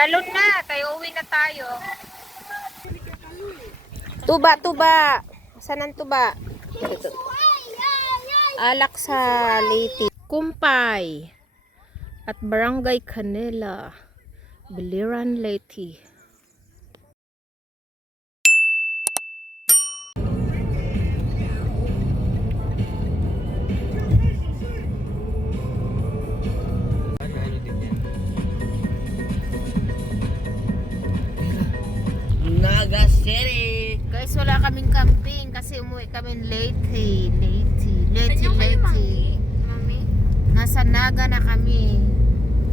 Talon na, tayo uwi na tayo. Tuba, tuba. Saan ang tuba? Ito. Alak sa Leyte. Kumpay. At Barangay Canela. Biliran, Leyte. Naga City. Guys, wala kaming camping kasi umuwi kami Leyte. Mami? Nasa Naga na kami.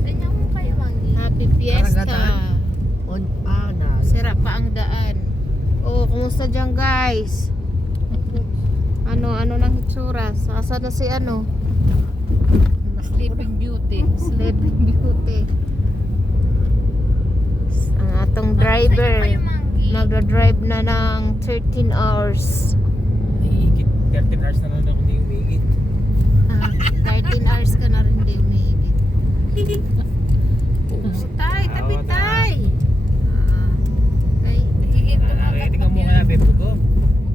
Saan mo kayo, Mami? Happy Fiesta. Karagatan. On Anag. Sira pa ang daan. Oh, kumusta dyan guys? Ano nang hitsura? Saan na si ano? Sleeping Beauty. Sleeping Beauty. Ang atong driver. Saan kayo, Mami? Nagda-drive na ng 13 hours. Higit 13 hours na lang ako hindi umigit. 13 hours ka na rin hindi umihigit. Tay, tabi tay. Ay, Tingnan mo kaya bebo ko.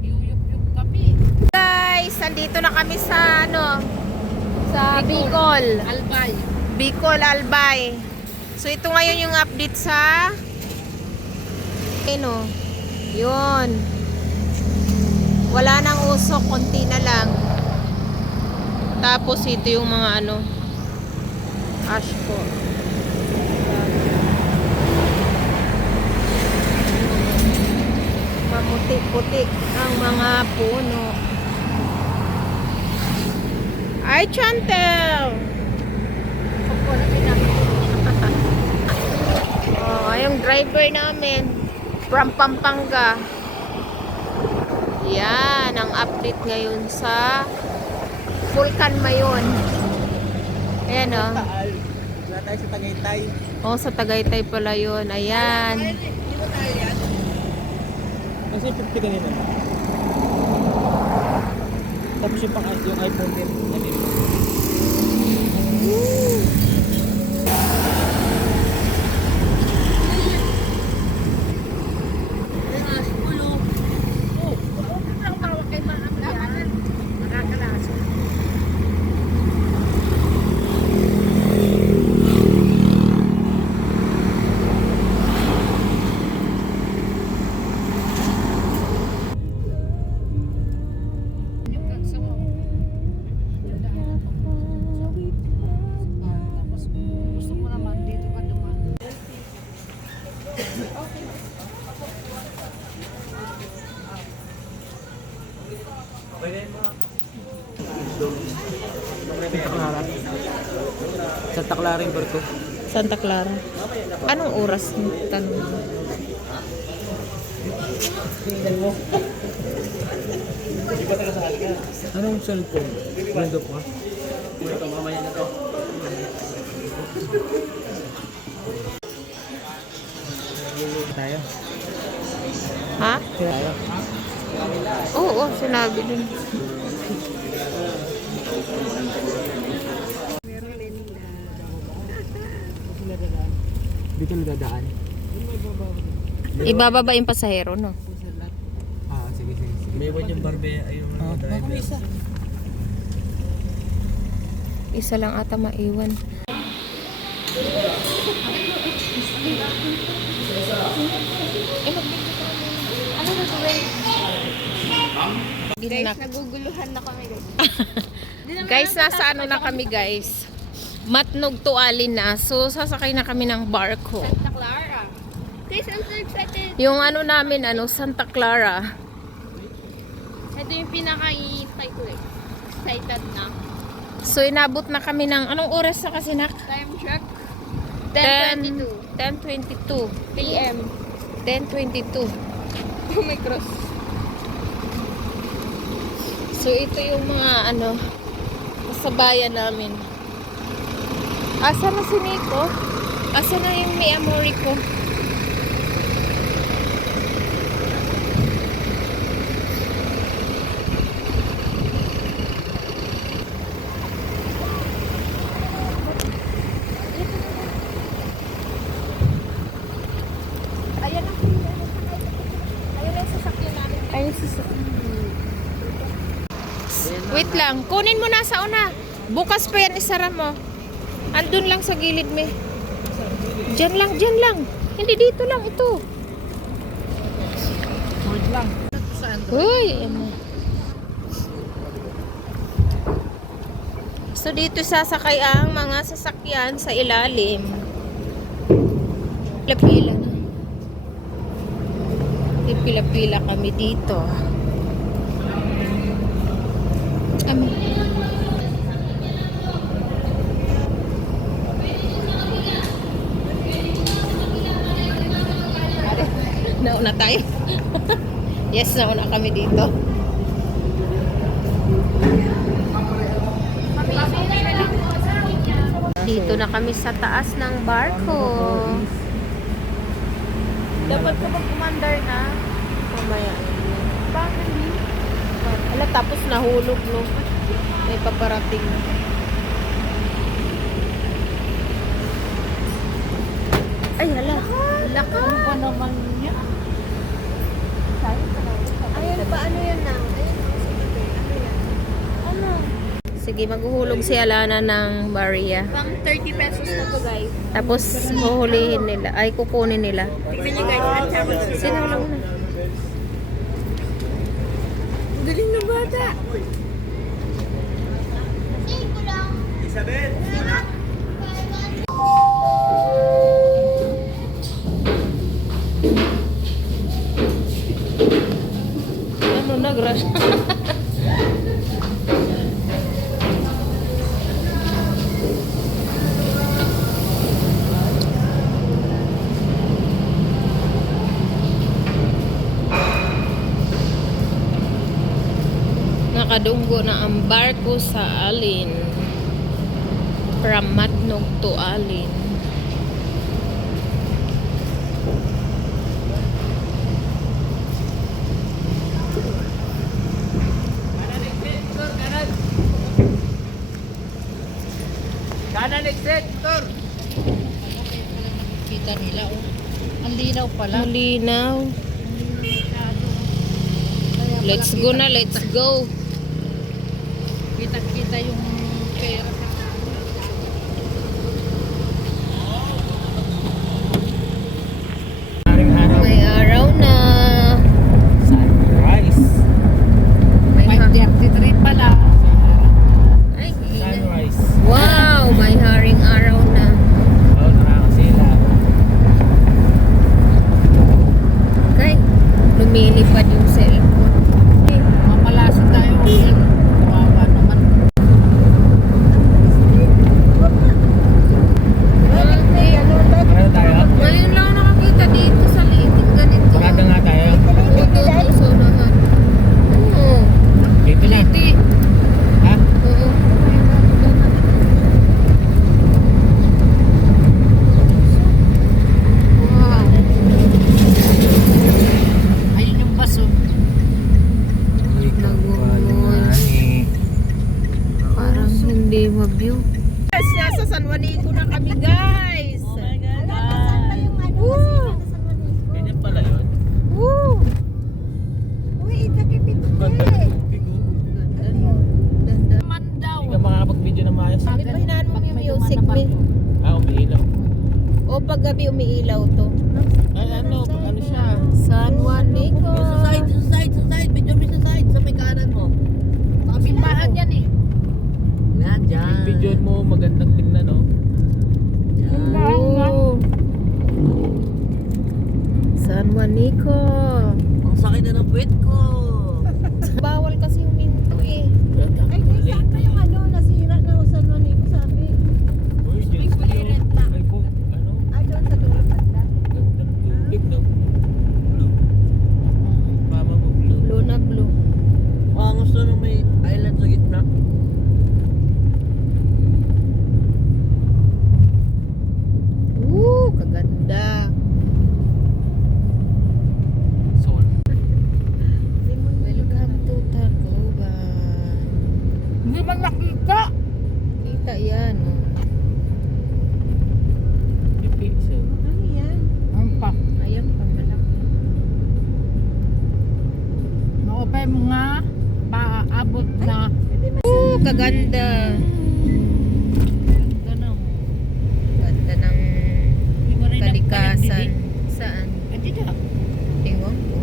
Yuyup-yup kami. guys, andito na kami sa sa Bicol. Albay. Bicol, Albay. So ito ngayon yung update sa yun. Wala nang usok, konti na lang. Tapos ito yung mga ash po. Mamutik-putik ang mga puno. Ay, Chantel! Oh, yung driver namin from Pampanga. Yan ang update ngayon sa Vulcan Mayon. Ayan oh. Wala tayo sa Tagaytay. Oh, sa Tagaytay pala yun. Ayan. Hindi mo tayo yan. Kasi 50 kanina. Tapos yung iPhone din. Gusto mo naman dito ka duman. Santa Clara yung barko. Santa Clara. Anong oras mo? Tanong mo. Anong cellphone? Mundo pa? Ito mamaya na to. Tayo. Ha? Tayo. Oo, sinabi din. Dito na dadaan. Ibababa yung pasahero, no? Sige. May iwan yung barbe, ayun yung driver. Isa lang ata maiwan. Ano na gawin? Guys, naguguluhan na kami, guys. guys, nasa na kami, guys. Matnog to Alin na. So, sasakay na kami ng barko. Santa Clara. Guys, I'm so excited. Yung namin, Santa Clara. Ito yung pinaka-iintay ko eh. Excited na. So, inabot na kami ng, anong oras na kasi Time check. 10:22 PM. 10:22. Oh my cross. So, ito yung mga, kasabayan namin. Asa na si Nico? Asa na yung may amori ko? Wait lang. Kunin mo na sa una. Bukas pa yan, isara mo. Andun lang sa gilid, me. Diyan lang, diyan lang. Hindi dito lang, ito. Wait lang. Uy, ano. So, dito sasakay ang mga sasakyan sa ilalim. Pila-pila na. Pila-pila kami dito. Nauna tayo. Yes, nauna kami dito. Dito na kami sa taas ng barko. Dapat ka mag-commander na. Mamaya. Bakit hindi? Ala, tapos nahulog, no? May paparating. Ay, hala. Laka. Ano pa naman niya? Ayun pa, ano yan na? Ayun, ano yan? Ano? Sige, maghuhulog si Alana ng barya. Pang 30 pesos na to, guys. Tapos, huhulihin nila. Ay, kukunin nila. Tingnan niyo, guys. Ang tawag sa Sinulong na. galing ng bata. Ano, nag-rush? Nakadunggo na ang barko sa Alin. From Matnog to Alin. Kanan exit, Tor. Kita nila, oh. Ang linaw pala. Malinaw. Let's go na, let's go. Kita yung pera. May araw na. Sunrise. May 5:33 pala. Ay, Sunrise. wow, may haring araw na. Oh, nakakasila. Okay, lumilipad yung cellphone. Mamalasin tayo. Kawawa naman. Pareho tayo. Ngayon lang nakakita dito sa liiting ganito. Parada nga tayo. Ito sa unahan. Oo. Dito lang. Ha? Oo. Wow. Ayun yung baso. Parang hindi ma-view. Yes, nasa San Juanico na kami, guys. Oh my God. Woo! Ganyan pala yun. Woo! Ganda ng tubig, oh. Ganda. Man daw. Hindi ka makakapag-video na maayos. Di ba hinaan mo yung music, me? Ah, umiilaw. O pag gabi umiilaw to. Ay, ano siya? San Juanico. Sa side. Medyo sa side. Sa may kanan mo. Simbahan yan eh. Yan, dyan. Video mo magandang tingnan, no? Yan. Oh. San Juanico. Ang sakit na ng puwet ko. Bawal kasi huminto eh. Ay, saan pa yung ano, nasira na San Juanico sabi? Uy, dyan sa ay po, ano? Ay, doon sa dulo banda. Ganda ng tubig, no? Blue. Mama mo blue. Luna Blue. Ang gusto nung may island sa gitna. Kaganda. Sol. kaganda. Ganun. Ganda ng Hindi mo rin kalikasan. Saan? Hindi na. Ewan ko.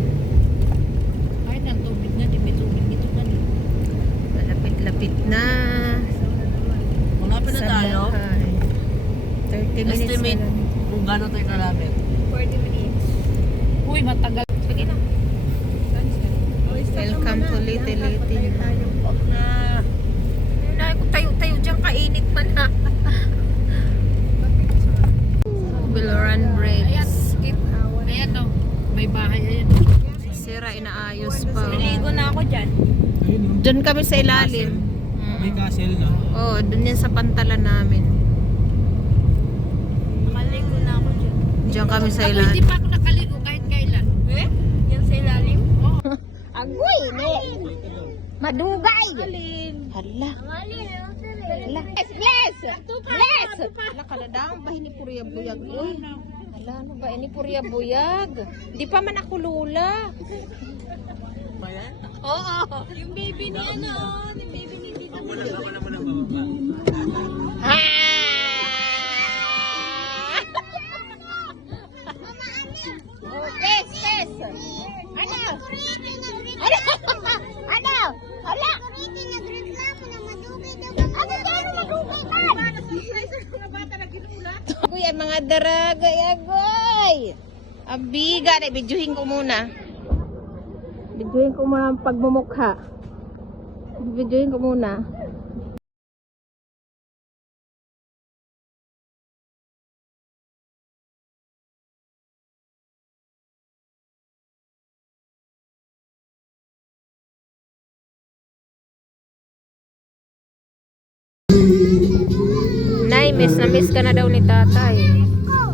Kahit ang tubig na, di may tubig dito ka na. Malapit-lapit na. Malapit na Sa tayo. bahay. 30 minutes Estimate na lang. kung gano'n tayo kalapit. 40 minutes. Uy, matagal. Sige na. Welcome to Little Little. Na. Ay, kung tayo-tayo dyan, kainit man na. Bilran Bridge. Ayan o. May bahay. Ayan. Sira, inaayos pa. Naligo na ako dyan. Ayun, no? Doon kami sa ilalim. May castle, no? Oo, doon yan sa pantalan namin. Nakaligo na ako dyan. Diyan kami sa Ako ilalim. hindi pa ako nakaligo kahit kailan. Eh? Yan sa ilalim? Agoy, ne. Madugay. Hala. Hala. Bless! Bless! Hala ka na daw. Bahin ni Purya Buyag. Uy. Hala, ano ba? Ini Purya Buyag. Di pa man ako lula. Oo. Yung baby ni ano, yung baby ni Tita. Oh, test, test. Ano? Ano? Ano? Hala. Ano to? Ano madugay man? Agoy, ay mga daragay, agoy. Abiga, na, bidyuhin ko muna. Bidyuhin ko muna ang pagmumukha. Bidyuhin ko muna. Nay, miss na miss ka na daw ni tatay.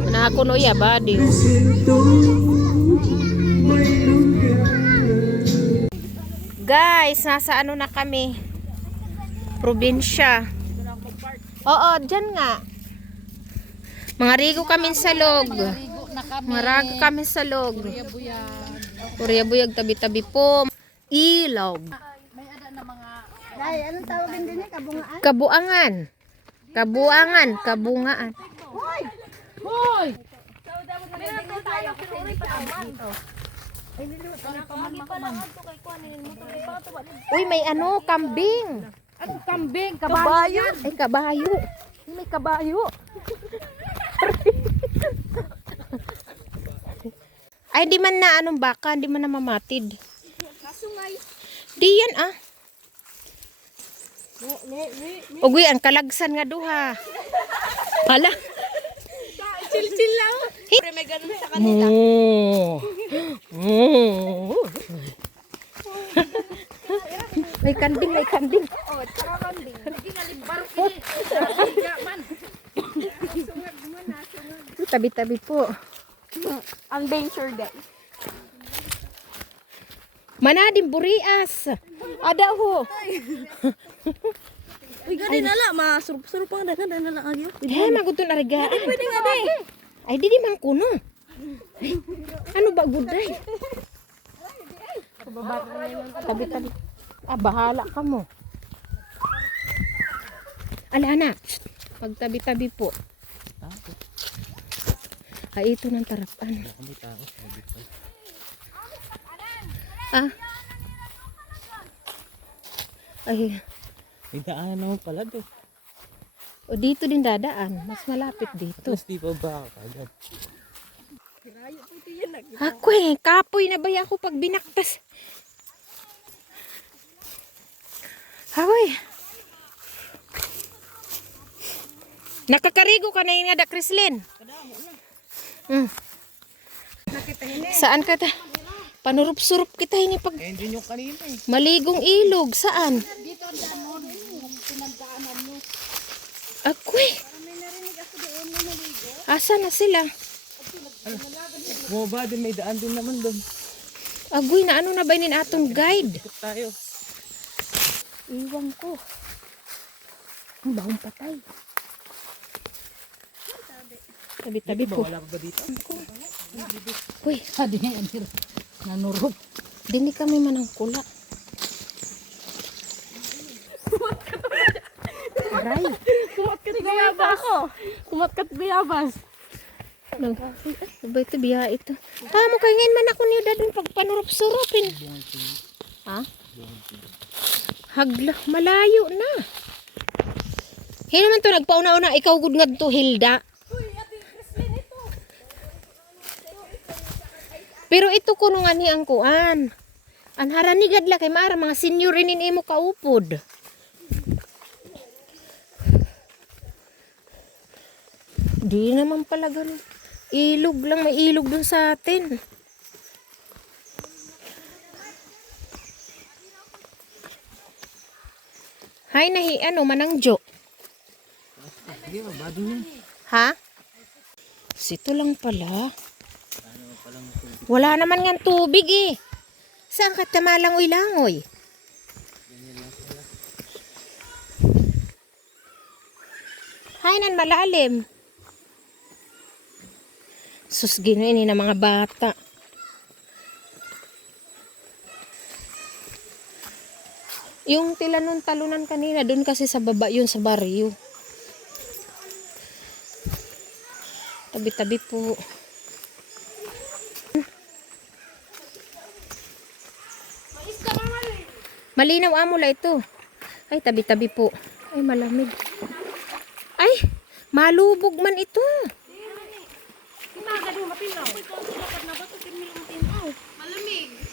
Nakakuno ya, body. Guys, nasa ano na kami? Probinsya. Oo, dyan nga. Mga rigo kami sa log. Mga rago kami sa log. Purya-buyag, tabi-tabi po. Ilaw. Ay, anong tawagin din niya? Kabungaan? Kabuangan. Kabuangan. Kabungaan. Hoy! Uy, may ano, kambing. Ano kambing? Kabayo. Ay, kabayo. May kabayo. Ay, di man na anong baka, di man na mamatid. Kasungay. Di yan ah. Ugoy, ang kalagsan nga duha. Hala. Chill-chill lang. Pero may ganun sa kanila. May kanding, may kanding. Oh, tsaka kambing. Hindi nga limbar kini. Higa man. Tabi-tabi po. Ang danger guys. Manadim burias. Ada ho. Uy, gani nala. Masurup-surup ang dagan na lang agyo. Eh, magutun arigaan. Pwede nga din. Ay, di man kuno. Ay, ano ba guday? Tabi-tabi. Ah, bahala ka mo. Ala, anak. Pagtabi-tabi po. Ay, ito ng tarapan. Ah. Ay, May daanan naman pala doon. o dito din dadaan. Mas malapit dito. Tapos di pa ba agad? Ako eh, kapoy na ba ako pag binaktas? Akoy. Nakakarigo ka na yun nga da, Crislin. Saan ka ta? Panurup-surup kita ini pag Eh, hindi yung kanina eh. maligong ilog. Saan? Akoy. Asa na sila? Bumaba din, may daan din naman doon. Agoy, na ano na ba yun atong guide? Ikot tayo. Iwan ko. Ang bahong patay. Tabi-tabi Ba, po. wala pa ba dito? Uy, Hadi nga yan. Nanurot. dini kami manang kula. Aray. Kumatkat bayabas. Kumatkat bayabas. Ano ba ito? Biya ito. Mo kay ngayon man ako niyo dadong pagpanurup-surupin. Ha? Hagla. Malayo na. Hino man to nagpauna-una. Ikaw gud nga to, Hilda. Pero ito kuno nga ni ang kuan. Ang haranigad la kay mara mga senior inin imo kaupod. Di naman pala ganun. Ilog lang, may ilog dun sa atin. Hay nahi ano manangjo. Ha? Sito lang pala. Wala naman nga tubig eh. Saan ka tamalangoy-langoy? Hay nan malalim. Sus ginoy na mga bata. Yung tilanon talunan kanina doon kasi sa baba yun sa baryo. Tabi-tabi po. Malinaw amula ito. Ay tabi-tabi po. Ay malamig. Ay malubog man ito.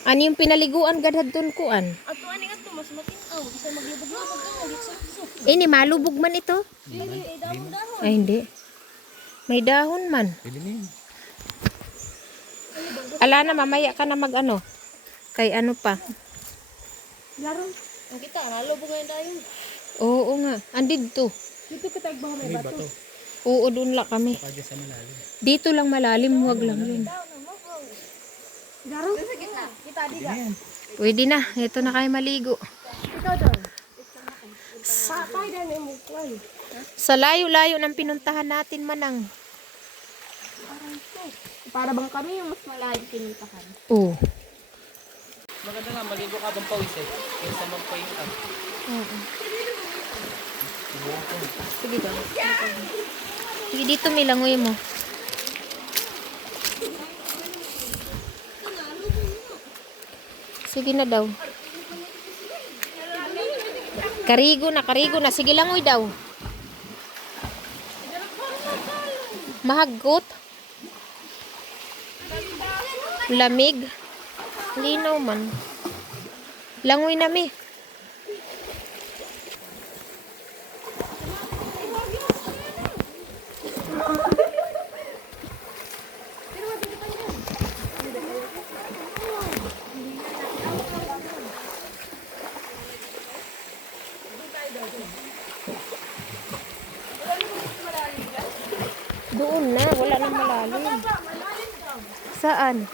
Ano yung pinaliguan gadhad doon kuan? Ato ani ato mas matinaw. Isa maglubog-lubog ka gitsa. Ini malubog man ito? Ay hindi. May dahon man. Ala na mamaya ka na mag ano. Kay ano pa? Laro. Ang kita nalubog ngayon dayon. Oo nga. Andito. Dito kita igbaw may bato. Oo doon lang kami. Dito lang malalim. Huwag lang yun. Laro. Sa kita. Kita diga. Pwede na. Ito na kayo maligo. Ikaw daw. Patay na ni mo kuan. Sa layo-layo ng pinuntahan natin manang. Para bang kami yung mas malayong pinuntahan. Oo. Maganda nga, maligo ka bang pawis eh. Kaysa magpahinga. Oo. Sige daw. Sige dito milangoy mo. Sige na daw. Karigo na. Sige langoy daw. Mahagot. Lamig. Linaw man. Langoy na mi. Doon na, wala nang malalim. Saan?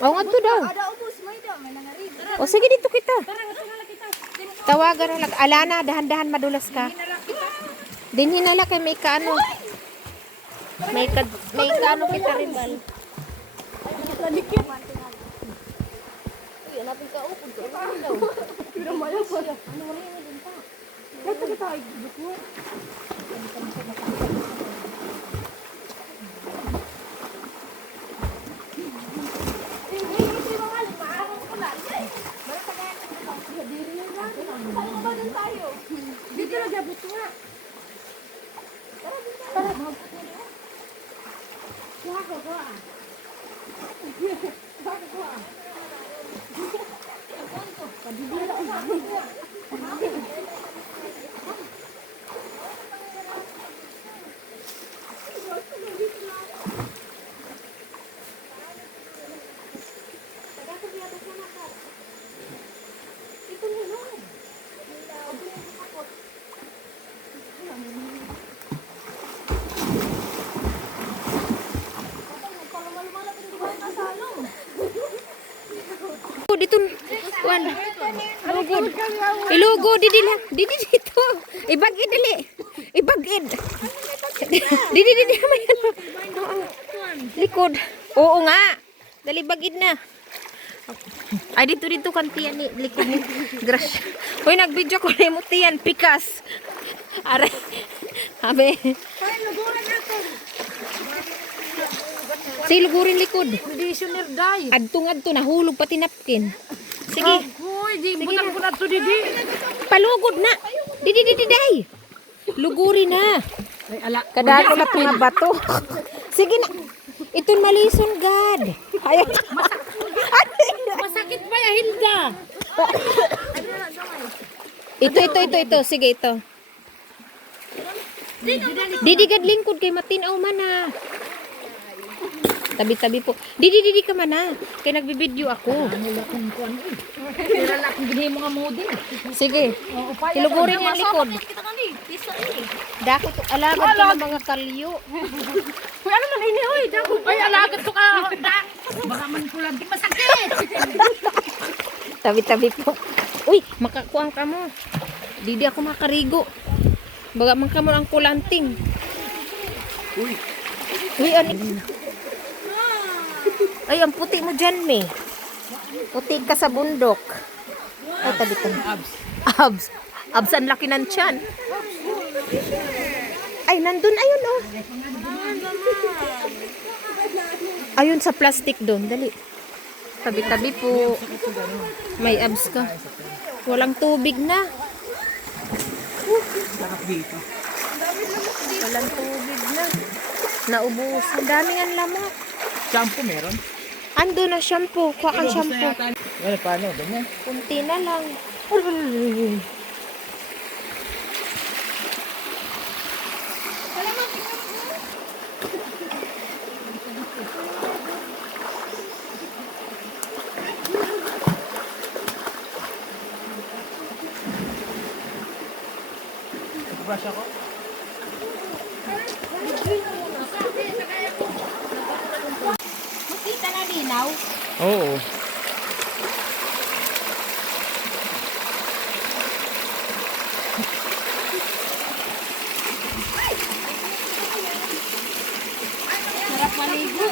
Oo nga to daw. O sige dito kita. Tawagan na lang. Alana, dahan-dahan madulas ka. Dinhin na lang kay may kaano. May kaano kita rin bal. Dito lang gabot nga. Dito. Kuan. Ilugod. Ilugod didi lang. Didi dito. Ibagid dali. Ibagid. Didi may ano. Likod. Oo nga. Dali bagid na. Ay, dito kan tiyan ni likod ni. Gracias. Hoy, nag-video ko ni mo tiyan. Pikas. Are. Abe. Si lugurin likod. Conditioner day. Adtong-adto nahulog pati napkin. Sige. Uy, di butang ko na to didi. Palugod na. Didi day. Luguri na. Ay ala. Kadako na nga bato. Sige na. Ito malison God. Ayaw. Masakit pa ya Hilda. Ito. Sige, ito. Didi gad lingkod kay matinaw man na. Tabi-tabi po. Didi ka man na. Kay nagbibideo ako. Pero la kung gini mo nga model. Sige. Kilugurin yung likod. Dako to alagad ko ng mga kalyo. Uy, ano man ini hoy, dako. Ay alagad to ka. Baka man ko lang di masakit. Tabi-tabi po. Uy, makakuang ka mo. Didi ako makarigo. Baga man ka mo ang kulanting. Uy, ano? Ay, ang puti mo dyan, me. Puti ka sa bundok. Ay, tabi-tabi. Abs. Abs, ang laki ng tiyan. Ay, nandun. Ayun, oh. Ayun sa plastic doon. Dali. Tabi-tabi po. May abs ka. Walang tubig na. Walang tubig na. Naubos. Ang daming ang lamok. Shampoo meron? Ando na shampoo. Kuha kang shampoo. Ano, paano? Ganyan? Kunti na lang. Brush ako? Makita na linaw. Oo. Sarap maligo.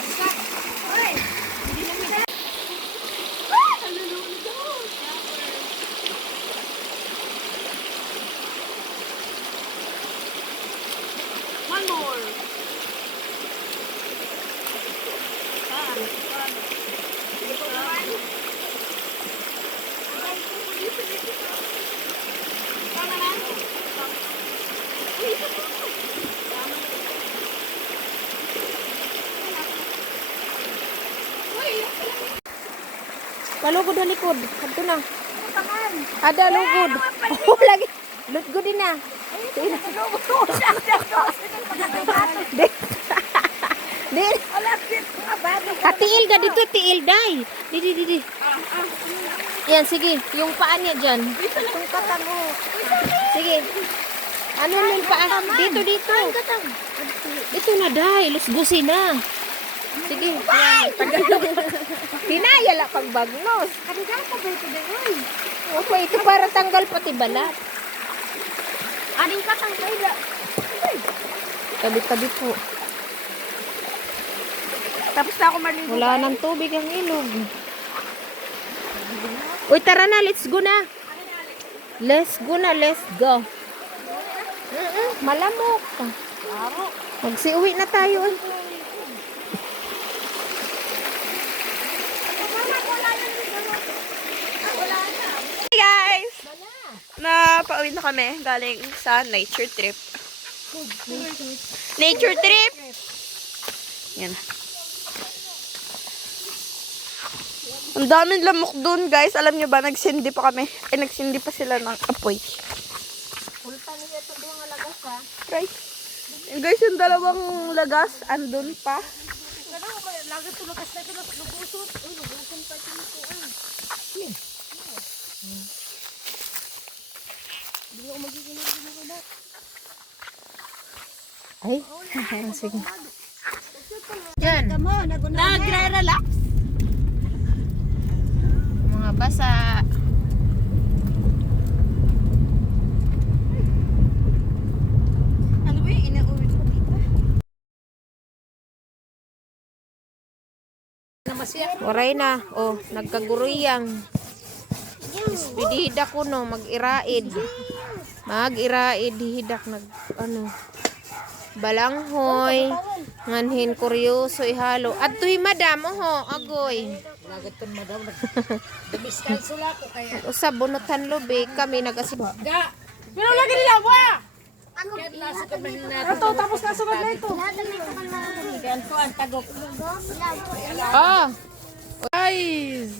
Palugod na likod. Adto na. Ada lugod. Oh, lagi. Lugod din na. Din. Katiil ka dito, tiil day. Di. Yan, sige. Yung paa niya dyan. Itong katang mo. Sige. Ano yung paa? Dito. Ito na day. Lusgusin na. Sige. Hinayala pag bagnos. Kanilang pa ba ito day? Okay, ito para tanggal pati balat. Ading katang kaya. Tabi-tabi po. Tapos na ako maligo. Wala nang tubig ang ilog. Uy, tara na. Let's go na. Let's go. Malamok. Magsiuwi na tayo. Hey guys! Napauwi na kami galing sa nature trip. Nature trip! Yan. Ang daming lamok dun guys. Alam nyo ba, nagsindi pa kami. Nagsindi pa sila ng apoy. Right? Yung guys, yung dalawang lagas, andun pa. Ay, sige. Yan. Nagre-relax. Mga basa. Ano ba yung inauwi ko dito? Waray na. Oh, nagkaguruyang. Ispidihida ko no, mag-iraid. Mag-iraid, hidak nag, ano, balanghoy, nganhin kuryoso, ihalo. At to'y madam, oho, agoy. Nagaton madam. Debiskanso la ko kaya. Usab, bunutan lubi, kami nag-asib. Ga. Pero lagi nila wa. Ito, tapos nasugod na ito. Yan ko ang tagok. Oh, guys.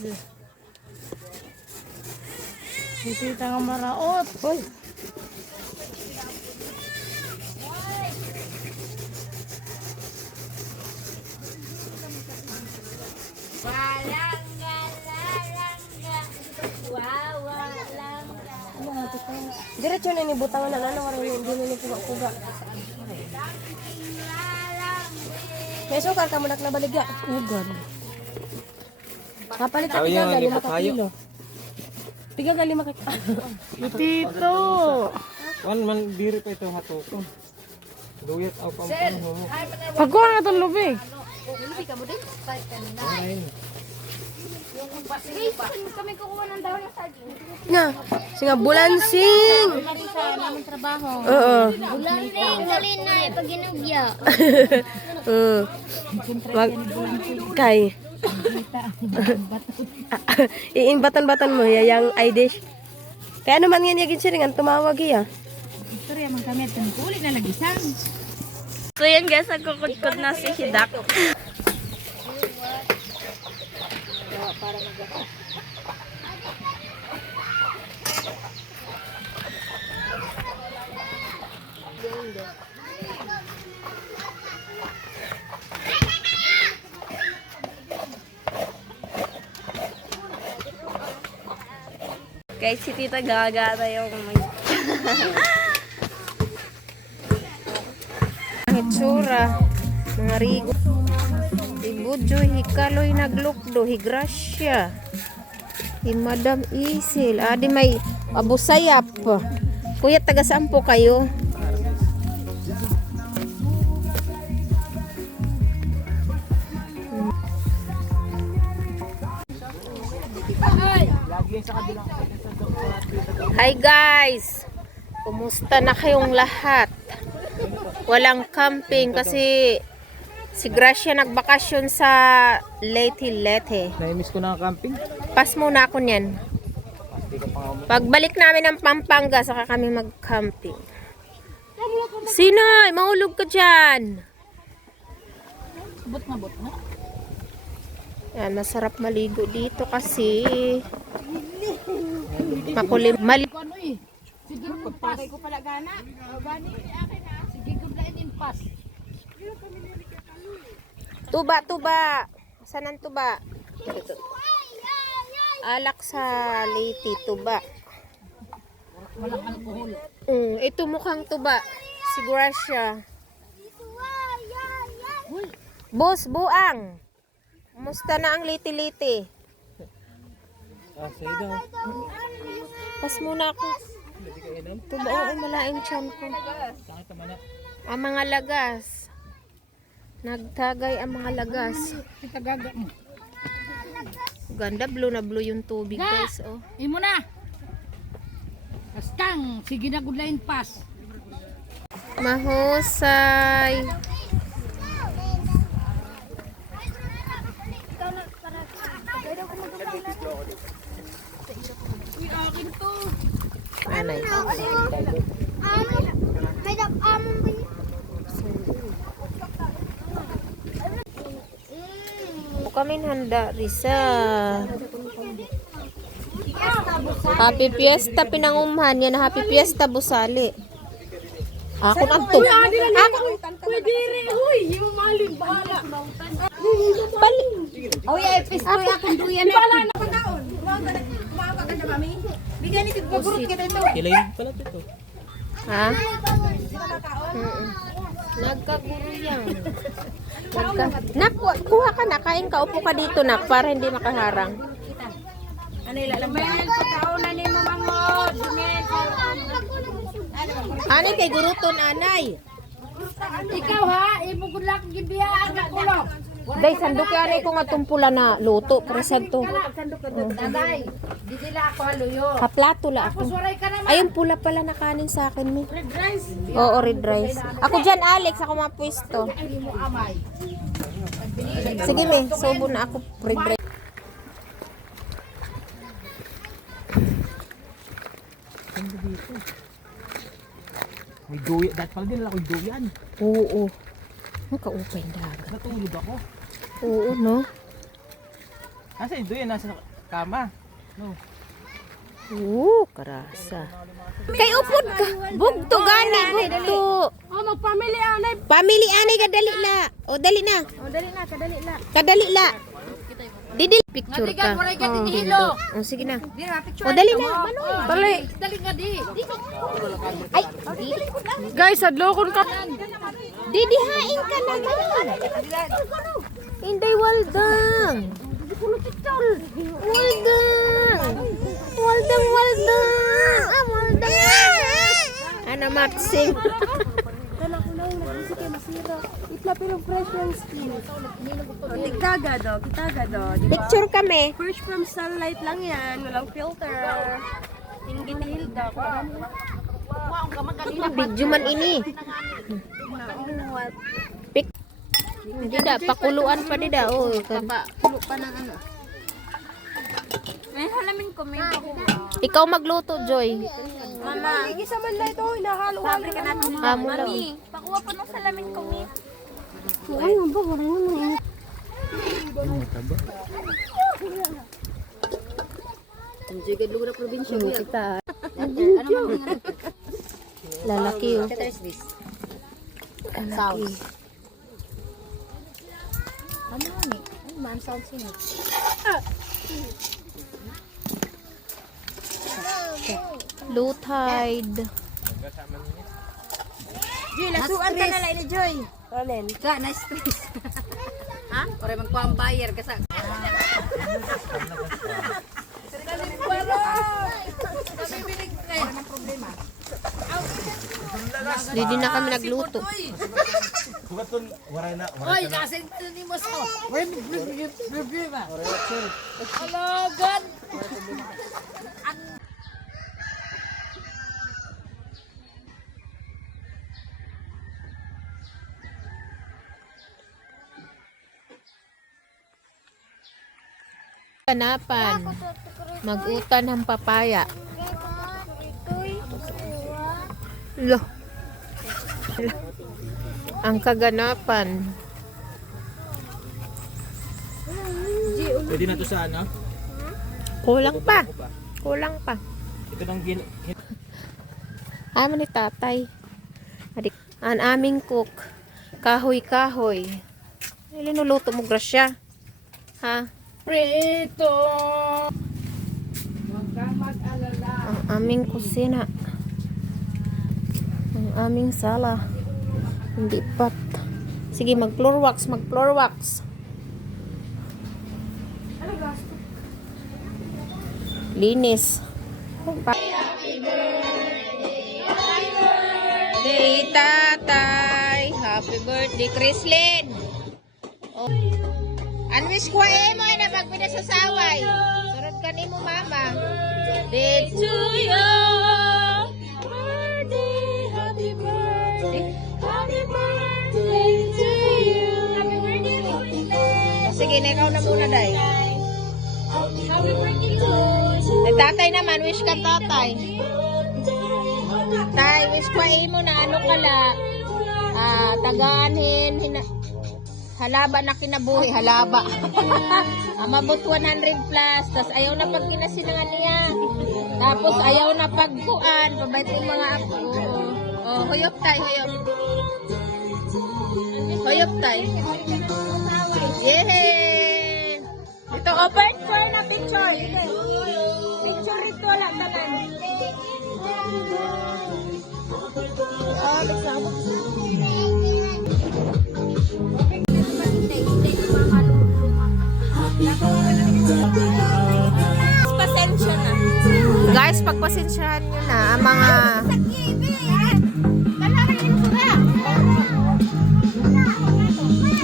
Sisita nga maraot. Hoy. Diretso na ni butangan na ano karon hindi na ni puga-puga. May sukar ka mo nak nabaligya. Ugan. Kapalit ka tiga gali makakilo. Tiga gali makakilo. Tito. Wan man diri pa ito hatukon. Duyat aw pang mo. Pagkuha na itong lubig. Na, singa bulansing. Oo. Bulansing, dali na pag ginugya. Wag kay. Iimbatan-batan mo yang idish. Kaya naman yan yagin siringan tumawag iya. Sorry, man kami at kulit na lagisan. So yan guys, nagkukudkod na si Hidak. Guys, si Tita Gaga na yung Hitsura, mga rigo. Ibudyo, hikaloy naglukdo, higrasya. Hi Madam Isil. Di may abusayap. Kuya, taga saan po kayo? Hi guys! Kumusta na kayong lahat? Walang camping kasi si Gracia nagbakasyon sa Leyte. Na-miss ko na ang camping. Pas muna ako niyan. Pagbalik namin ng Pampanga, saka kami mag-camping. Sinay, mahulog ka dyan. Bot na. Yan, masarap maligo dito kasi makulim. Ano eh? Sige, pagpagay ko pala gana. Gani, akin na. Sige, gublain impas. Tuba. Saan ang tuba? Ito. Alak sa Leyte, tuba. Walang alkohol. Ito mukhang tuba. Si Gracia. Boss, buang. Kumusta na ang Leyte? Sige daw. Pas muna ako. Tuba, oo, malaing tiyan ko. Ang mga lagas. Nagtagay ang mga lagas. Tagaga mo. Ganda, blue na blue yung tubig, guys. Oh. Imo na. Kastang, sige na gudlain pas. Mahusay. Anay. Kami handa Risa. Happy Fiesta pinangumhan yan. Happy Fiesta Busali. Ako na to. Pwede rin, huy. Yung maling bahala. Oh, yeah, pistoy akong duyan. Bahala na pagkaon. Umaga ka na, mami. Bigyan ni pagurot kita ito. Kilayin pala ito. Ha? Nagkaguruyang. Kuha ka na. Kain ka. Upo ka dito na para hindi makaharang. Ano ilalambayan? Pagkaon na ni mo mangod. Anay kay guruton, anay. Ikaw ha, imugod lang gibiyaan ka kulong. Day, sandok yan ko nga tumpula na luto. Presad to. Dagay. Di sila ako haluyo. Kaplato la ako. Suray ka naman. Ayun, pula pala na kanin sa akin mo. Red rice. Oo, red rice. Ako dyan, Alex. Ako mapwesto. Hindi mo amay. Sige, me. Sobo na ako. Red rice. May duyan. Dahil pala din ako'y duyan. Oo. Nakaupay dagat. Natulog ako. Oo, no? Nasa yung duyan? Nasa kama. No. Oo, karasa. Kay upod ka. Bugto gani, bugto. Oh, mag-family anay. Family anay ka dali la. O dali na. Oh, dali na, kadali na. Kadali la. Didil picture Matigan, ka. waray ka tinihilo. O sige na. Di na, picture. O dali na. Ano? Dali. Dali nga di. Ay, Guys, adlokon ka. didihain ka naman. Inday waldang. Waldang. Waldang, waldang. Ah, waldang. Ano matsing? Tigtaga do, kitaga do. Picture kami. Fresh from sunlight lang yan, walang filter. Yung ginihilda ko. Video man ini. Pic. Hindi da, pakuluan pa di da. Oh, pakulo pa ng ano. May halamin ko, may Ikaw magluto, Joy. Mama, igisa man na ito, hinahalo-halo ka natin. Amo lang. pakuha po ng salamin ko, mi. Ano ba, wala naman. Lalaki oh. Lalaki. Low tide. Joy, lasuan ka na lang ni Joy. Ronen. Ka, nice place. Ha? Ore magpambayar ka sa. Hindi na kami nagluto. Oy, kasi ni mo sa. Hello, God. Kanapan. Magutan ng papaya. Lo. Ang kaganapan. Pwede na to sa ano? Kulang pa. Kulang pa. Ito nang Amo ni tatay. Adik, ang aming cook. Kahoy-kahoy. Linuluto mo grasya. Ha? Prito. Ang aming kusina. Ang aming sala. Hindi pat. Sige, mag-floor wax. Mag-floor wax. Linis. Day, tatay. Happy birthday, Chrislyn. Oh. Anwish ko mo na magpina sa saway. Sunod ka ni mo, mama. Day to you. Birthday, happy birthday. Happy birthday to you. Happy birthday. Sige, na ikaw na muna, day. Happy birthday to Tatay naman, wish ka tatay. Tay, wish ko mo na ano kala. Taganin, halaba na kinabuhi, halaba. Mabot 100 plus, tas ayaw na pag kinasinangan niya. Tapos ayaw na pagkuan, pabait yung mga apo. Oh, huyop tay, huyop. Huyop tay. Yehey! Ito, open ko na picture. Picture ito, wala tanan. Oh, nagsabot. Pasensya na. Guys, pagpasensyahan nyo na ang mga...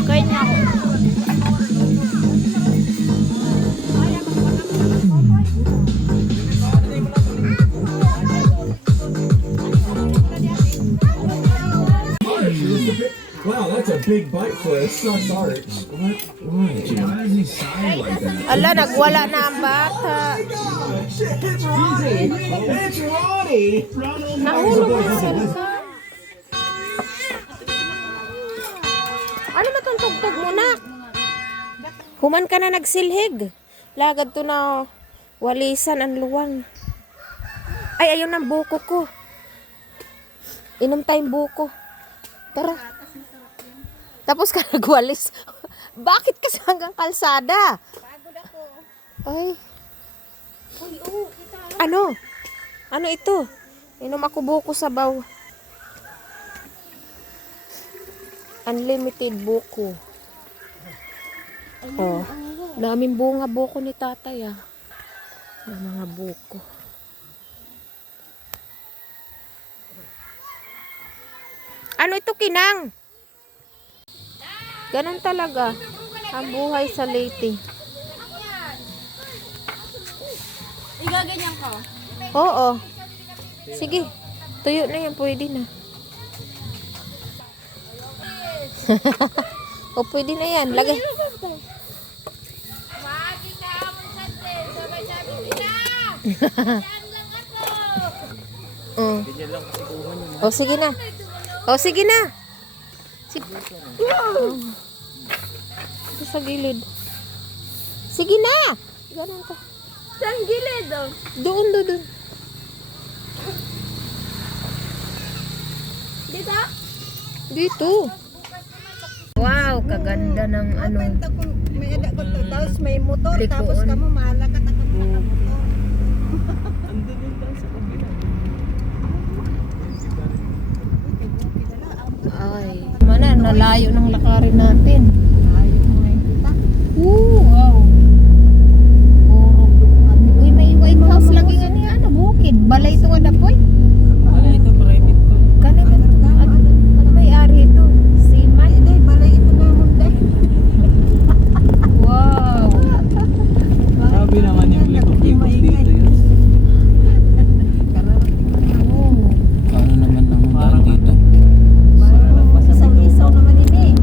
Kaya niya ako. big butt flips, not art. What? Why? Why does he sound like that? Ala, nagwala na ang bata. Shit, it's Ronnie! It's Ronnie! Nahulog na sila. Ano ba itong tugtog mo na? Human ka na nagsilhig. Lagad to na walisan ang luwang. Ay, ayun ang buko ko. Inom tayong buko. Tara. Tapos ka nagwalis. Bakit kasi hanggang kalsada? Pagod ako. Ay. Ano? Ano ito? Inom ako buko sabaw. Unlimited buko. Oh. Daming bunga buko ni tatay ah. Yung mga buko. Ano ito, Kinang? Ganun talaga ang buhay sa Leyte. Igaganyan ko. Oo. Sige. Tuyo na yan. Pwede na. O, pwede na yan. Lagay. O, sige na. O, sige na. Sige. Ito sa gilid. Sige na. Ganun ka. Saan gilid oh? Doon. Dito? Dito. Wow, kaganda ng ano. May ada ko to, tapos may motor, Likoon. tapos kamo malakat ako motor. Andun yung tayo sa kabila. Ay, mana nalayo ng lakarin natin. Wow. Uy, may White House lagi nga niya, ano, bukid. Balay ito nga dapoy. Wala ito, private to. Kanaman, ano may-ari ito? Seaman? Hindi, balay ito na munday. Wow. Sabi naman yung likod-likod dito yun. Paano naman ang parang dito? Isaw-isaw naman ini.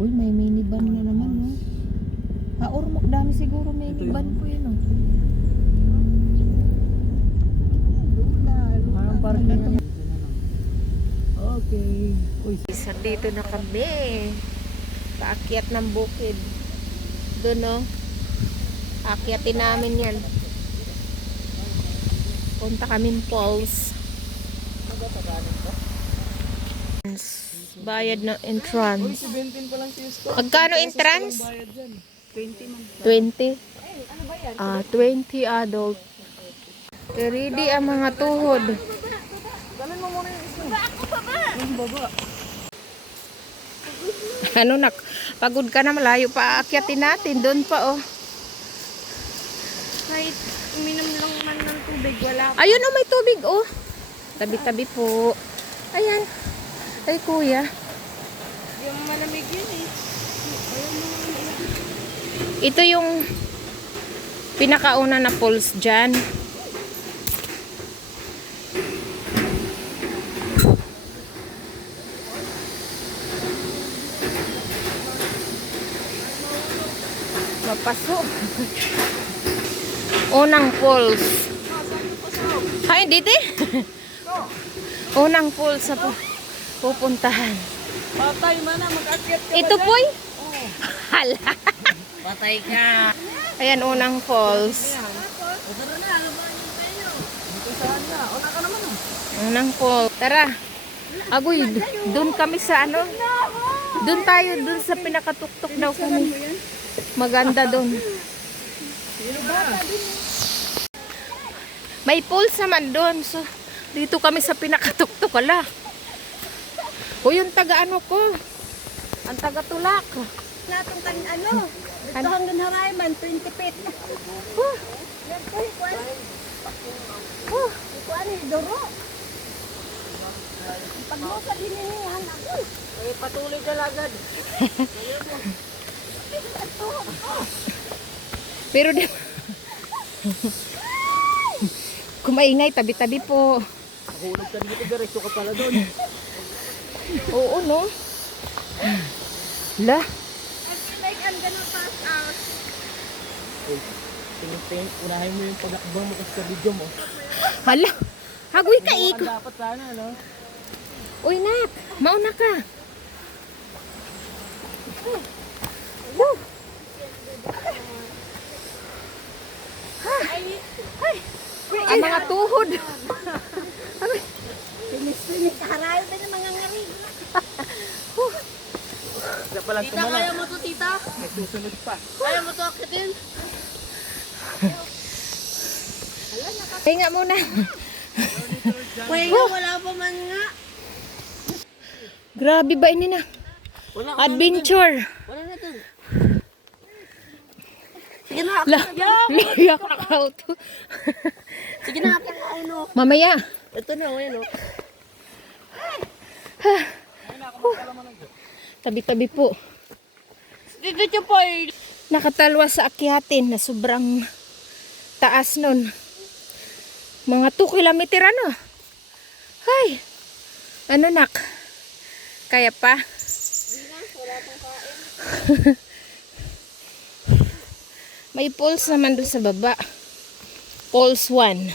Uy, may minivan na naman, no? Haormok dami siguro minivan po yun, no? Parang parking. Okay. Uy, Isa dito na kami. Paakyat ng bukid. Doon, no? Akyatin namin yan. Punta kaming falls. Bayad ng entrance. 17 pa lang si Yusto. Magkano entrance? Bayad dyan. 20? Ah, 20 adult. Ready ang mga tuhod. Ano nak? Pagod ka na, malayo pa aakyatin natin. Doon pa, oh. Kahit uminom lang man ng tubig, wala. Ayun, oh, may tubig, oh. Tabi-tabi po. Ayan. Ay, kuya. Yung malamig yun eh. Ito yung pinakauna na falls dyan. Mapasok. Unang falls. Ay, dito eh. Unang falls sa pupuntahan. Patay man na, mag-akyat ka. Ito po'y? Hala. Patay ka. Ayan, unang falls. Unang falls. Tara. Agoy, doon kami sa ano? Doon tayo, doon sa pinakatuktok daw kami. Maganda doon. May falls naman doon. So, dito kami sa pinakatuktok. Ala. O yung taga ano ko. Ang taga Tulak. Natong kan ano? Dito hanggang Harayman, 20 feet. Yan po, ikuan. Ikuan ni Doro. Pag mo sa dininihan ako. Ay, patuloy ka lagad. Pero di kumaingay, tabi-tabi po. Mahulog ka dito, diretso ka pala doon. Oo, no? La. Like, I'm gonna pass out. Tingin, unahin mo yung pag-akbang mo kasi sa video mo. Hala. Hagoy ka iko. Dapat sana, no? Uy, nak. Mauna ka. Ang mga tuhod. Harayo ba ng mga ngari? Isa pa lang Tita, kaya mo to, tita? May susunod pa. Kaya mo to akitin? Hinga muna. Kaya wala pa man nga. Grabe ba ini na? Adventure. Wala na to. Sige na. Liyak ako to. Sige na, akin na ulo. Mamaya. Ito na, ayan o. Tabi-tabi po. Dito siya po eh. Nakatalwa sa akyatin na sobrang taas nun. Mga 2 kilometer ano. Hay. Ano nak? Kaya pa? May pulse naman doon sa baba. Pulse 1.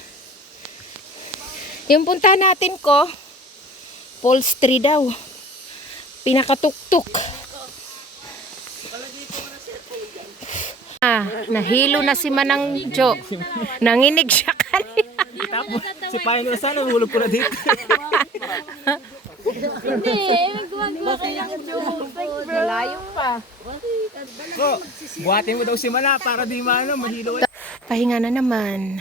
Yung punta natin ko, pulse 3 daw. Pinakatuktok. Nahilo na si Manang Jo. Nanginig siya kanina. Tapos, si Paino na sana, hulog ko na dito. Hindi, magwag kayang joke. Malayo pa. Bro, buhatin mo daw si Mana para di maano, mahilo. Pahinga na naman.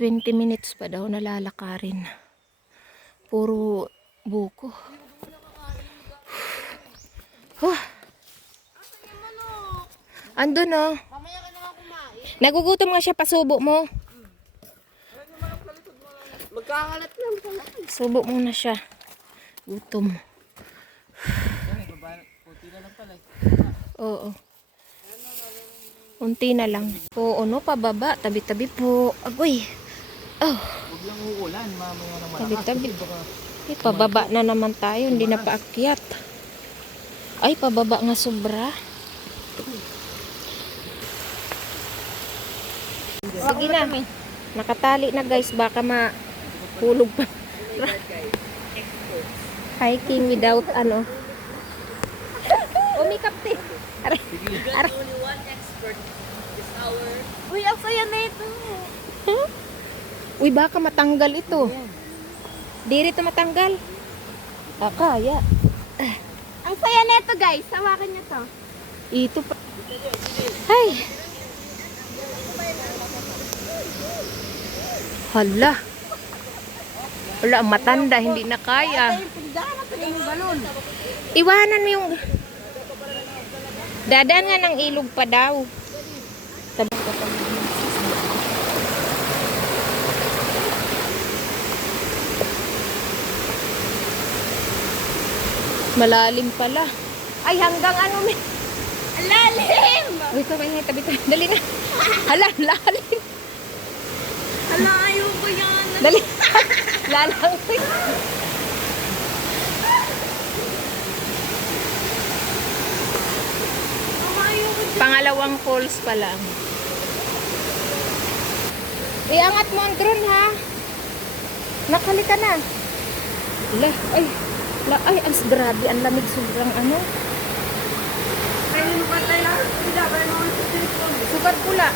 20 minutes pa daw nalalakarin. Puro buko. Andun oh. Nagugutom nga siya, pasubo mo. Magkakalat lang pala. Subo muna siya. Gutom. Oo. Unti na lang. Oo, no, pababa. Tabi-tabi po. Agoy. Oh. Huwag lang uulan, mamaya na malakas. Tabi-tabi. Eh, pababa na naman tayo. Hindi na paakyat. Ay, pababa nga sobra. Sige na. Nakatali na guys. Baka mahulog pa. Hiking without ano. Umikap te. Aray. Aray. Uy, ang saya na ito. Uy, baka matanggal ito. Di rito matanggal. Kaya. Ang saya na ito, guys. Hawakan niyo to. Ito pa. Ay. Hala. Wala, ang matanda. Hindi na kaya. Iwanan mo yung... Dadaan nga ng ilog pa daw. Malalim pala. Ay, hanggang ano may... Lalim! Wait, tabi. Dali na. Hala, lalim. Hala, ayoko yan. Dali. Lalangoy. Pangalawang falls pa lang. Iangat mo ang drone ha. Nakali ka na. Ay, ang grabe, ang lamig sobrang ano. Sugar pula.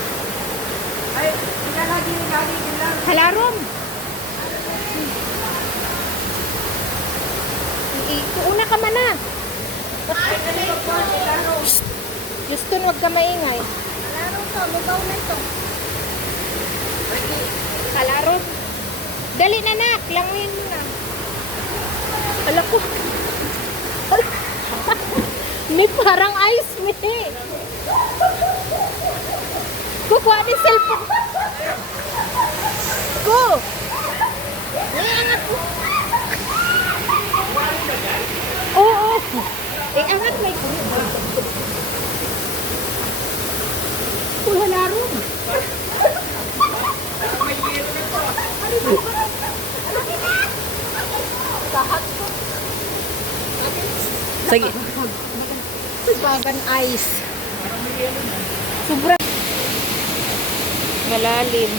Halarom. Una ka man na. Houston, huwag ka maingay. Larong to, lugaw na ito. Halarom. Dali na nak, languin mo na. Ala ko. May parang ice me. Kukuha ni cellphone. Go. Iangat ko. Oo. Iangat may kuha. Wala laro. Sige. Bagan ice. Sobrang malalim.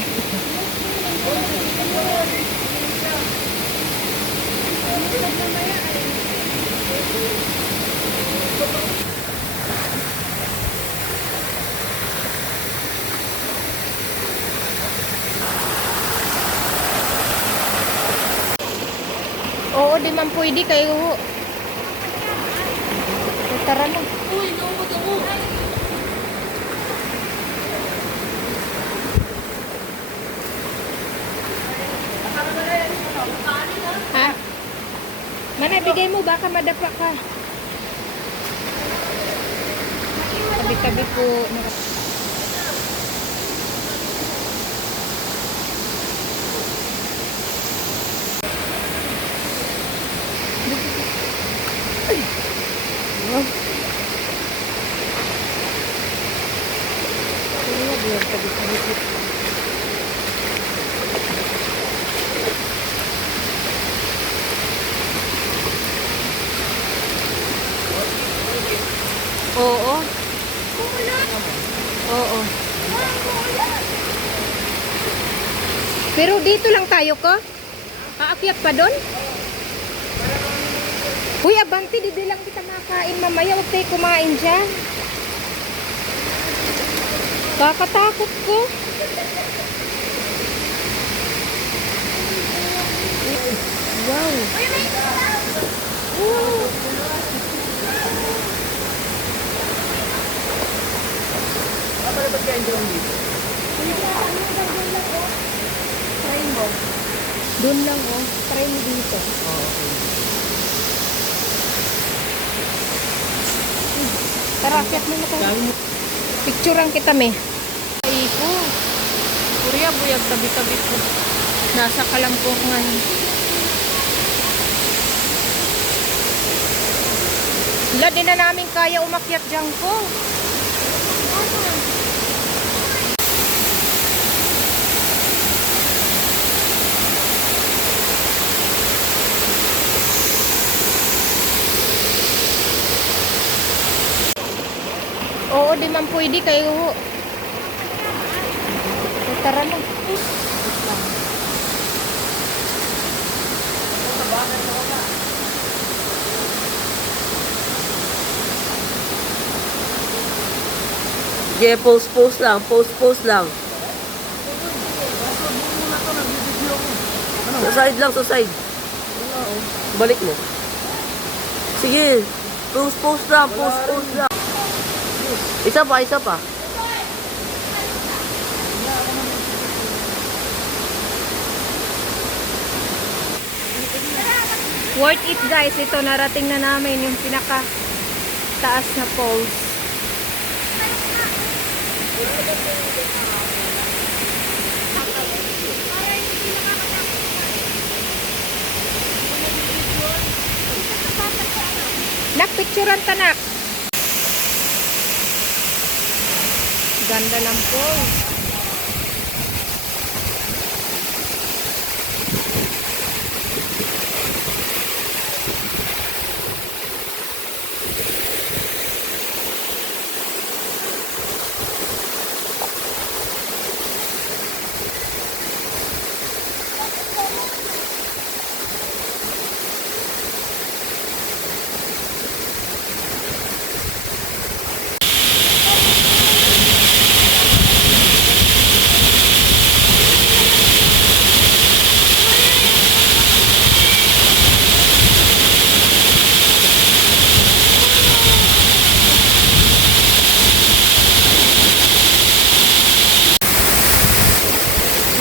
Oo, di man pwede kayo. Tara na. Ha? Mana, bigay mo, baka madapa ka. Tabi-tabi po. Oo. Oo. Pero dito lang tayo ko? Aakyat pa doon? Uy, abanti, di lang kita makain mamaya. Huwag tayo kumain dyan. Kakatakot ko. Wow. Doon lang oh. Try mo dito. Tara, akyat mo na tayo. Picturean kita, me. Ay ko. Purya, buyag tabi-tabi ko. Nasa kalangkungan. Wala din na namin kaya umakyat dyan ko. Oo, di man pwede kayo. Tara na. Yeah, post lang. Post lang. Sa side lang, sa side. Balik mo. Sige. Post lang. Post lang. Isa pa. Worth it, guys. Ito, narating na namin yung pinaka taas na falls. Nakpicturean tanak. Ganda ng falls.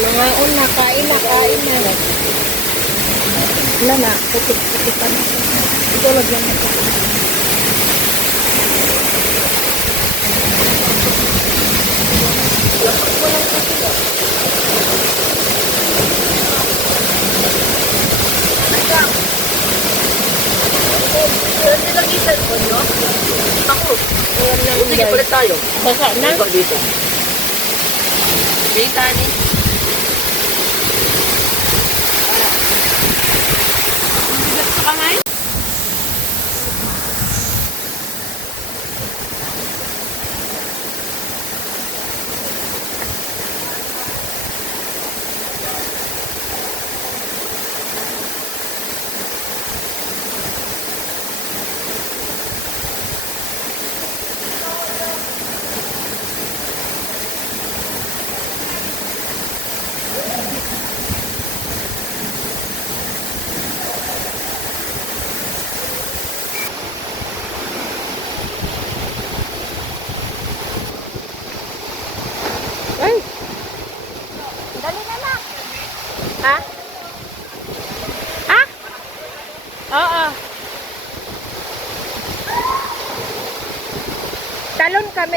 Mga una, kain na. Wala na, putik-putik pa na. Ito lagyan na ito. Walang putik. Ako. Sige, balik tayo. Baka na. Ikaw dito. Kita ni.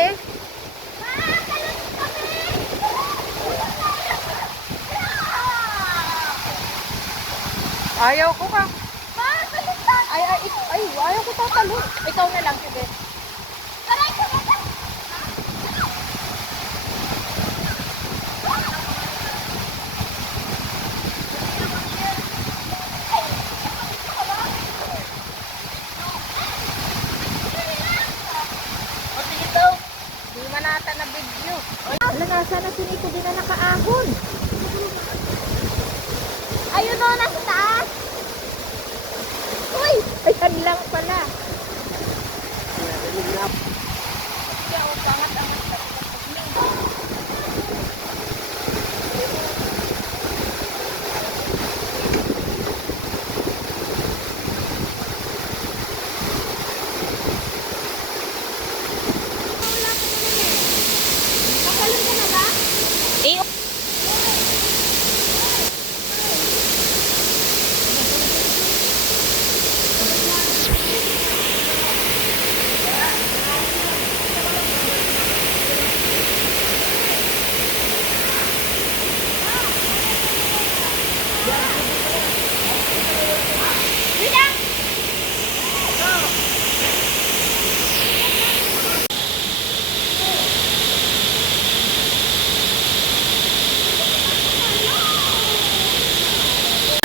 ate? Ayaw ko ka. Ayaw ko tatalo. Ikaw na lang, sige. Di manata na video. Wala nga, sana si Nico din na nakaahon. Ayun o, nasa taas. Uy! Ayan lang pala.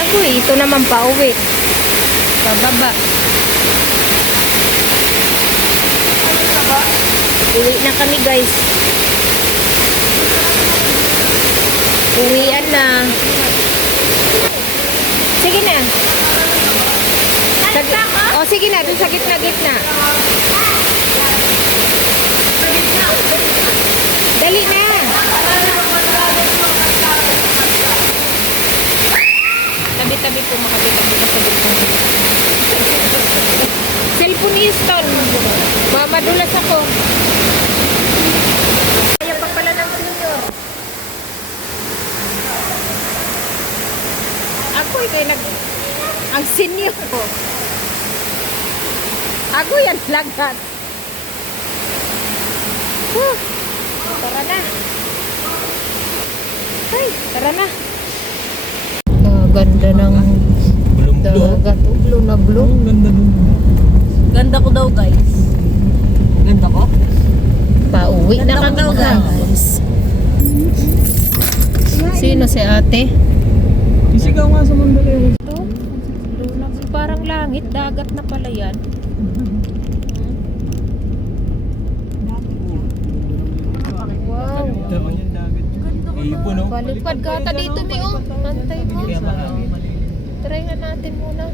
Ako ito naman pa uwi. Pababa. Uwi na kami guys. Uwian na. Sige na. Oh, sige na. Doon sa gitna-gitna. Dali na. Tabi-tabi po, makatabi ka sa gitna. Cellphone Easton. Madulas ako. Kaya pa pala ng senior. Ako kay ang senior ko. Ako yan lagat. Tara na. Ay, tara na. Ganda ng dagat. Blue na blue. Ganda ko daw, guys. Ganda ko? Pauwi na kami guys. Sino si ate? Isigaw nga sa Mandaluyong. Ito. Parang langit. Dagat na pala yan. Wow. Tama yung dagat. Ibon, no? Balipad ka ata dito mi oh. Antay mo. Kaya mahangin. Try nga natin muna.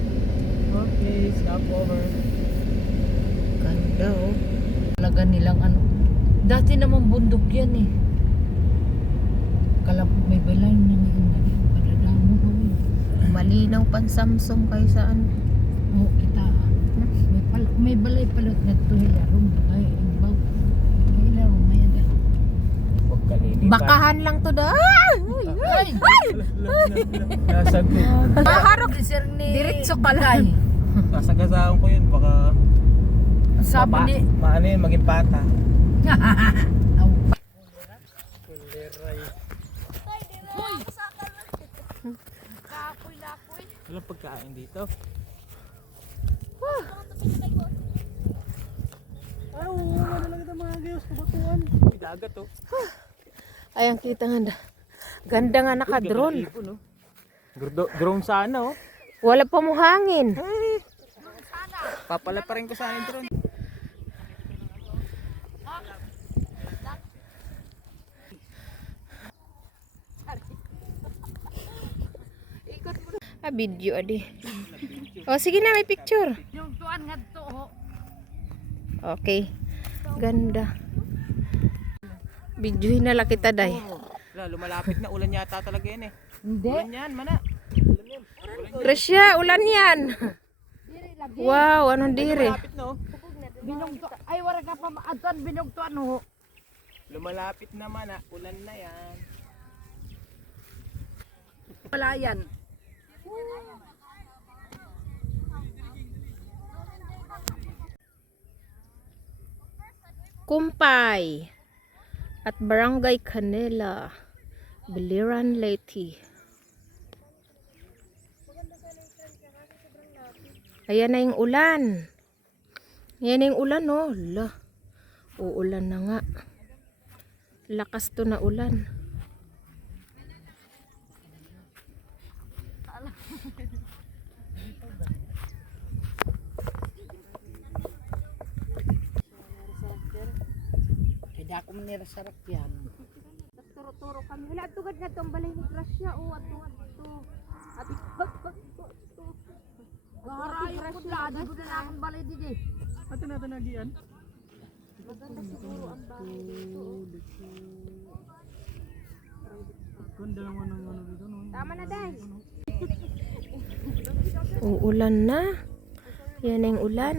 Okay, stop over. Ganda, oh. Talaga nilang ano. Dati naman bundok yan eh. May balay na may kadadamo kami. Malinaw pang Samsung kaysa ano. Oo, kita. May balay pala na ito hilarong. Ay, ibaw. May hilarong, may ada. Huwag ka lilipat. Bakahan lang to da. Ay! Nasagod. Maharap. Ni Diretso ka lang. Sasagasaan ko yun. Baka Sabi ni... maano yun, maging pata. Walang pagkain dito. Ay, wala lang kita mga gayos. Kabatuan. May dagat, oh. Ayan, kita nga. Ganda nga naka-drone. Drone sana, oh. Wala pa mo hangin. Papala pa rin ko sana yung drone. Video adi. Oh, sige na, may picture. Yung tuan nga to, ho. Okay. Ganda. Videohin na lang kita, day. Wala, lumalapit na. Ulan yata talaga yan, eh. Hindi. Ulan yan, mana. Gresya, ulan yan. Wow, anong diri? Lumalapit na, oh. Binugto. Ay, wala ka pa maadtuan, binugtuan, ho. Lumalapit na, mana. Ulan na yan. Wala yan. Kumpay at Barangay Canela, Biliran, Leyte. Ayan na yung ulan. Ayan na yung ulan, oh. Hala. Uulan na nga. Lakas to na ulan. Kaya ako manira sarap yan. Turo-turo kami. Wala, tugad na itong balay ni Gracia. O, ato. At Baharay ko la, di ko na akong balay didi. Ate natin nagian. maganda siguro ang bahay dito. Ganda naman ng ano dito, no? Tama na, Day. Uulan na. Yan na yung ulan.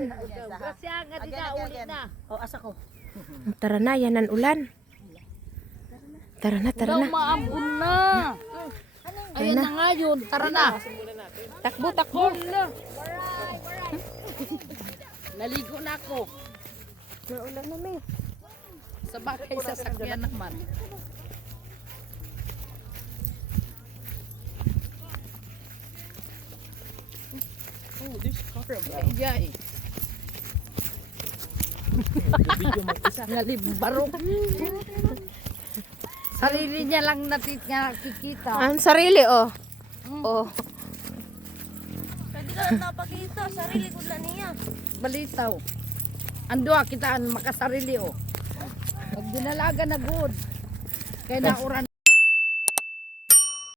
Kasi nga di na, ulit na. O, asa ko. Tara na, yan ang ulan. Tara na, tara na. Maambun na. Ayun na nga yun, tara na. Takbo, takbo. Naligo na ako. Naulan na, may. Sa bagay sasakyan naman. Oh, this car. Iyay. Video mo isa. Ngalibaro. Sarili niya lang nakikita. Ang sarili, oh. Oh. Pwede ka lang napakita. Sarili ko lang niya. Balitaw. Ando kitaan makasarili o. Pag dinalaga na good. Kaya nauran